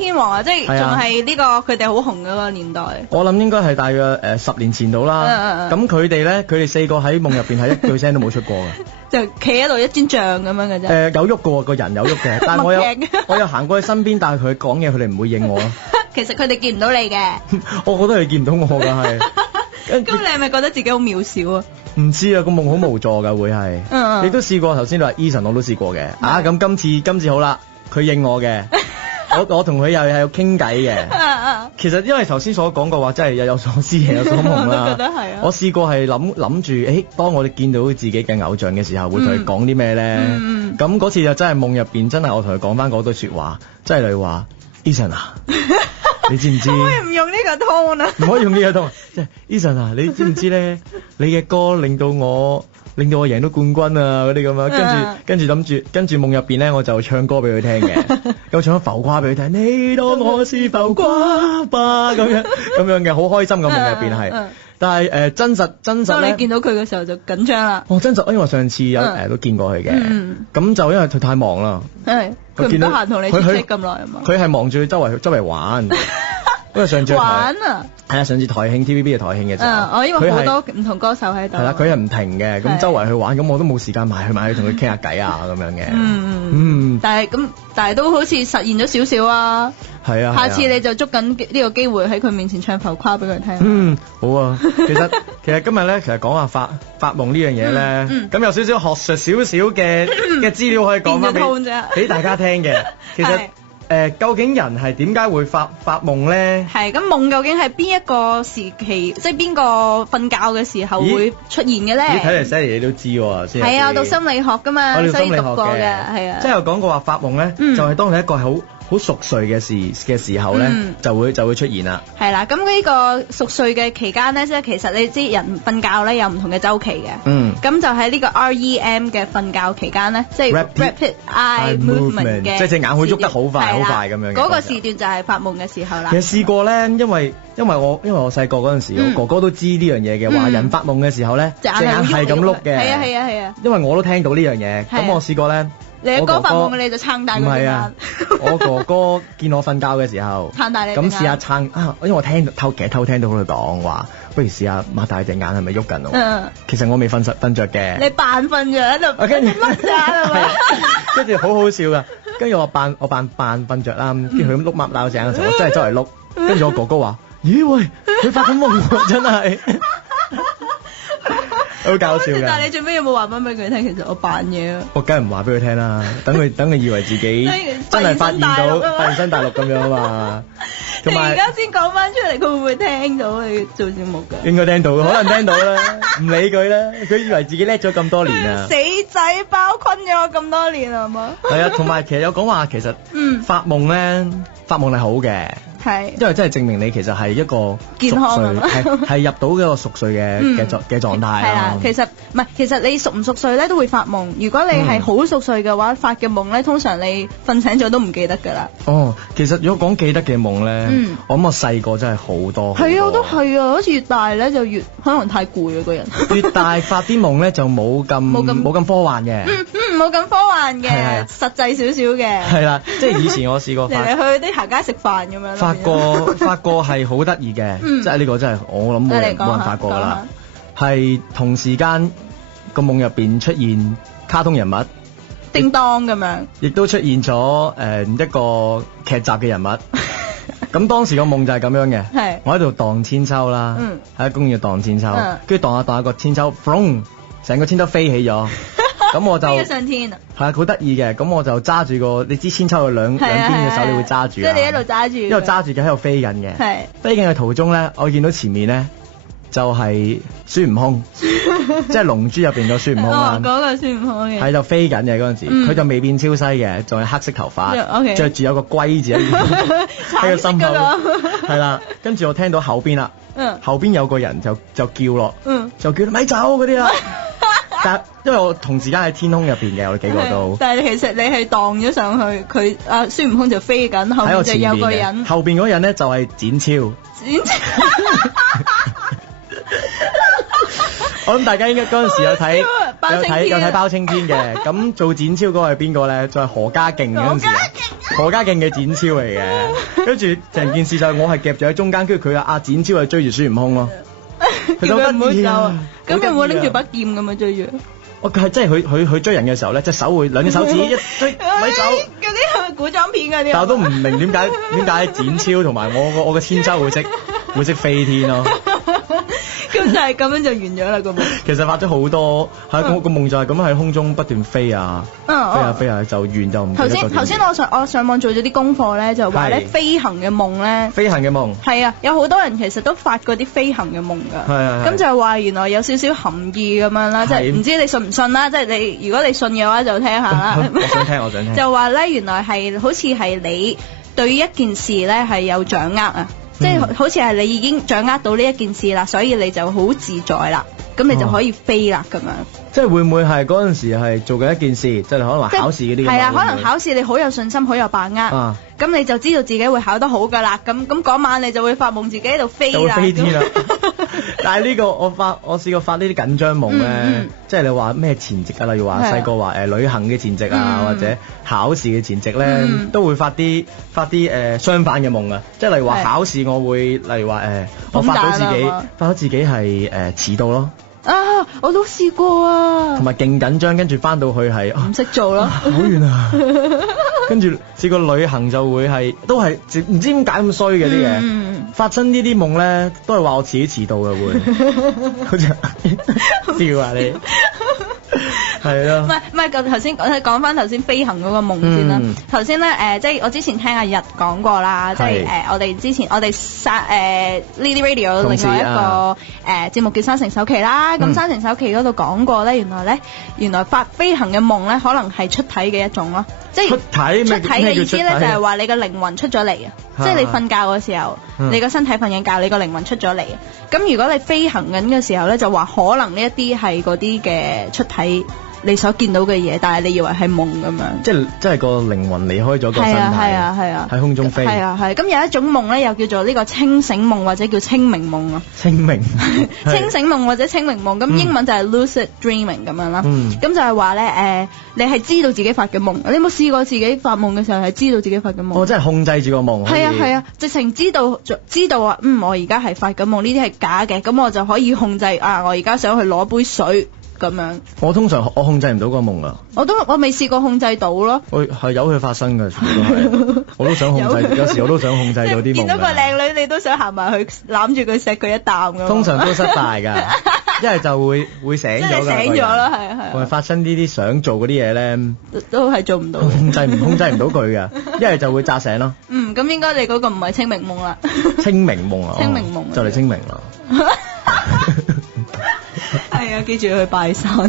天王啊，即係仲係呢個佢哋好紅嗰個年代。我諗應該係大約10年前到啦。咁佢哋咧，佢哋4個喺夢入邊係一句聲都冇出過嘅。就企喺度一尊像咁樣嘅啫。有喐嘅個人有喐嘅，但係我有行過去身邊，但係佢講嘢，佢哋唔會應我咯。其實佢哋見唔到你嘅。我覺得佢見唔到我㗎係。咁你係咪覺得自己好渺小啊？唔知啊，個夢好無助㗎會係。你都試過頭先你話 Eason 我都試過嘅。咁今次好啦，佢應我嘅。我同佢又係有傾偈嘅。其實因為頭先所講嘅話，真係有所思夜有所夢啦。我覺得係啊。我試過係諗住，當我哋見到自己嘅偶像嘅時候，會同佢講啲咩咧？咁嗰次就真係夢入邊，真係我同佢講翻嗰句説話，即係你話 Eason 啊，你知唔知？可唔可以唔用呢個 tone 啊？唔可以用呢個 tone，即係 Eason 啊，你知唔知咧？你嘅歌令到我贏到冠軍啊嗰啲咁樣，跟住夢入邊咧，我就唱歌俾佢聽嘅，又唱浮誇俾佢聽，你當我是浮誇吧咁樣嘅，好開心嘅夢入邊係。但係真實當你見到佢嘅時候就緊張啦。真實，因為我上次都見過佢嘅，咁就因為佢太忙啦，佢唔得閒同你接觸咁耐啊嘛。佢係忙住周圍玩。因為上次玩啊，係啊，上次台慶 TVB 嘅台慶嘅時候，因為好多唔同歌手喺度。係啦，佢係唔停嘅，咁周圍去玩，咁我都冇時間埋去同佢傾下偈啊咁樣嘅。但係都好似實現咗少少啊。係啊。下次你就捉緊呢個機會喺佢面前唱浮誇俾佢聽。好啊。其實今日咧，講下發夢呢樣嘢咧，咁有少少學術少少嘅資料可以講翻俾大家聽嘅。其實。究竟人係點解會發夢咧？係咁夢究竟係邊一個時期，即係邊個瞓覺嘅時候會出現嘅咧？睇嚟Sally你都知喎，先係啊，我讀心理學噶嘛，所以讀過嘅，係啊。即係有講過話發夢咧，就係當你一個係好熟睡嘅時候咧，就會出現啦。係啦，咁呢個熟睡嘅期間咧，即係其實你知人瞓覺咧有唔同嘅周期嘅。咁就喺呢個 REM 嘅瞓覺期間咧，即係 Rapid Eye Movement 嘅，即係隻眼會喐得好快咁樣嘅。嗰個時段就係發夢嘅時候啦。其實試過咧，因為我細個嗰陣時，我哥哥都知呢樣嘢嘅，話人發夢嘅時候咧，隻眼係咁碌嘅。係啊。因為我都聽到呢樣嘢，咁我試過咧。你阿哥發夢你就撐大佢。唔係啊，我哥哥見我瞓覺嘅時候，撐大你。咁試下撐啊，因為我其實偷聽到佢講話，不如試下擘大隻眼係咪喐緊我？其實我未瞓着嘅。你扮瞓着喺度，跟住乜嘢？跟住好好笑噶，跟住我扮瞓着啦，跟住佢咁碌擘大隻眼嘅時候，我真係周圍碌，跟住我哥哥話：咦喂，佢發緊夢喎，真係。好搞笑㗎！但係你最尾有冇話翻俾佢聽？其實我扮嘢啊！我梗係唔話俾佢聽啦，等佢以為自己真係發現新大陸咁樣啊嘛。同埋你而家先講翻出嚟，佢會唔會聽到你做節目㗎？應該聽到，可能聽到啦。唔理佢啦，佢以為自己叻咗咁多年啊！死仔包困咗我咁多年係嘛？係啊，同埋其實有講話其實發夢係好嘅。係，因為真係證明你其實係一個健康啊嘛，係入到一個熟睡嘅狀態。係啦，其實你熟唔熟睡咧都會發夢。如果你係好熟睡嘅話，發嘅夢咧通常你瞓醒咗都唔記得㗎啦。哦，其實如果講記得嘅夢咧，我諗我細個真係好多。係啊，我都係啊，好似越大咧就越可能太攰啊個人。越大發啲夢咧就冇咁科幻嘅。冇咁科幻嘅，實際少少嘅。係啦，即係以前我試過嚟去啲行街食飯咁樣。發過係好得意嘅，即係呢個真係我諗冇人發過㗎啦。係同時間個夢入邊出現卡通人物，叮當咁樣，亦都出現咗一個劇集嘅人物。咁當時個夢就係咁樣嘅，我喺度盪千秋啦，喺公園度盪千秋，跟住盪下個千秋，成個千秋飛起咗。咁我就飛咗上天啊！係啊，好得意嘅。咁我就揸住個，你知千秋嘅兩邊嘅手，你會揸住。即係你一路揸住。因為揸住嘅喺度飛緊嘅。係。飛緊嘅途中咧，我見到前面咧就係孫悟空，即係龍珠入邊個孫悟空啊。嗰個孫悟空嘅。喺度飛緊嘅嗰陣時，佢就未變超西嘅，仲係黑色頭髮，着住有個龜字喺個心口。係啦，跟住我聽到後邊啦，後邊有個人就叫咯，就叫咪走嗰啲啦。但因為我同時間喺天空入邊嘅，我哋幾個都。但係其實你係盪咗上去，佢孫悟空就飛緊，後邊就有個人。後邊嗰人咧就係展超。我諗大家應該嗰陣時有睇包青天嘅，咁做展超嗰個係邊個咧？就係何家勁嗰陣時。何家勁嘅展超嚟嘅，跟住成件事就係我係夾住喺中間，跟住佢阿展超係追住孫悟空咯。叫佢唔好走，咁有冇拎住把劍咁樣追住？我係真係佢追人嘅時候咧，隻手會兩隻手指一追咪走。嗰啲係咪古裝片嗰啲？但我都唔明點解展超同埋我嘅千秋會識飛天咯。咁就係咁樣就完咗啦個夢。其實發咗好多，係個夢就係咁喺空中不斷飛啊，飛下就完就唔記得咗。頭先我上網做咗啲功課咧，就話咧飛行嘅夢咧，飛行嘅夢係啊，有好多人其實都發過啲飛行嘅夢㗎。係咁就係話原來有少少含義咁樣啦，即係唔知你信唔信啦，即係你如果你信嘅話就聽下啦。我想聽。就話咧原來係好似係你對一件事咧係有掌握啊。即係好似係你已經掌握到呢一件事啦，所以你就好自在啦，咁你就可以飛啦咁樣。即係會唔會係嗰陣時係做緊一件事，即係可能話考試嗰啲？係啊，可能考試你好有信心，好有把握，咁你就知道自己會考得好㗎啦。咁嗰晚你就會發夢自己喺度飛啦。就會飛天啦！但係呢個我試過發呢啲緊張夢咧，即係你話咩前夕啊，例如話細個話旅行嘅前夕啊，或者考試嘅前夕咧，都會發啲相反嘅夢啊。即係例如話考試，我會例如話我發到自己係遲到咯。啊！我都試過啊，同埋勁緊張，跟住翻到去係唔識做咯，好遠啊！跟住試過旅行就會係都係唔知點解咁衰嘅啲嘢，發生呢啲夢咧，都係話我自己遲到嘅會，好似笑啊你。係咯，唔係頭先講翻頭先飛行嗰個夢先啦。頭先咧即係我之前聽阿日講過啦，即係我哋之前我哋Lady Radio 另外一個節目叫山城首期啦。咁山城首期嗰度講過咧，原來發飛行嘅夢咧，可能係出體嘅一種咯。即係出體嘅意思咧，就係話你個靈魂出咗嚟啊！即係你瞓覺嘅時候，你個身體瞓緊覺，你個靈魂出咗嚟。咁如果你飛行緊嘅時候咧，就話可能呢一啲係嗰啲嘅出體。你所見到嘅嘢，但係你以為係夢咁樣，即係個靈魂離開咗個身體，係啊，喺空中飛，係啊。咁有一種夢咧，又叫做呢個清醒夢或者叫清明夢啊。清醒夢或者清明夢，咁英文就係 lucid dreaming 咁樣啦。咁就係話咧，你係知道自己發嘅夢。你有冇試過自己發夢嘅時候係知道自己發嘅夢？我真係控制住個夢。係啊，直情知道啊，我而家係發緊夢，呢啲係假嘅，咁我就可以控制啊，我而家想去攞杯水。咁樣，我通常我控制唔到個夢啊！我未試過控制到咯。我係由佢發生嘅，全部都係。我都想控制，有時我都想控制到啲夢。見到個靚女，你都想行埋去攬住佢錫佢一啖咁。通常都失敗㗎，一係就會醒咗㗎。醒咗啦，係啊。同埋發生呢啲想做嗰啲嘢咧，都係做唔到。控制唔到佢㗎，一係就會扎醒咯。咁應該你嗰個唔係清明夢啦。清明夢啊！清明夢就嚟清明啦。係啊，記住去拜山啊！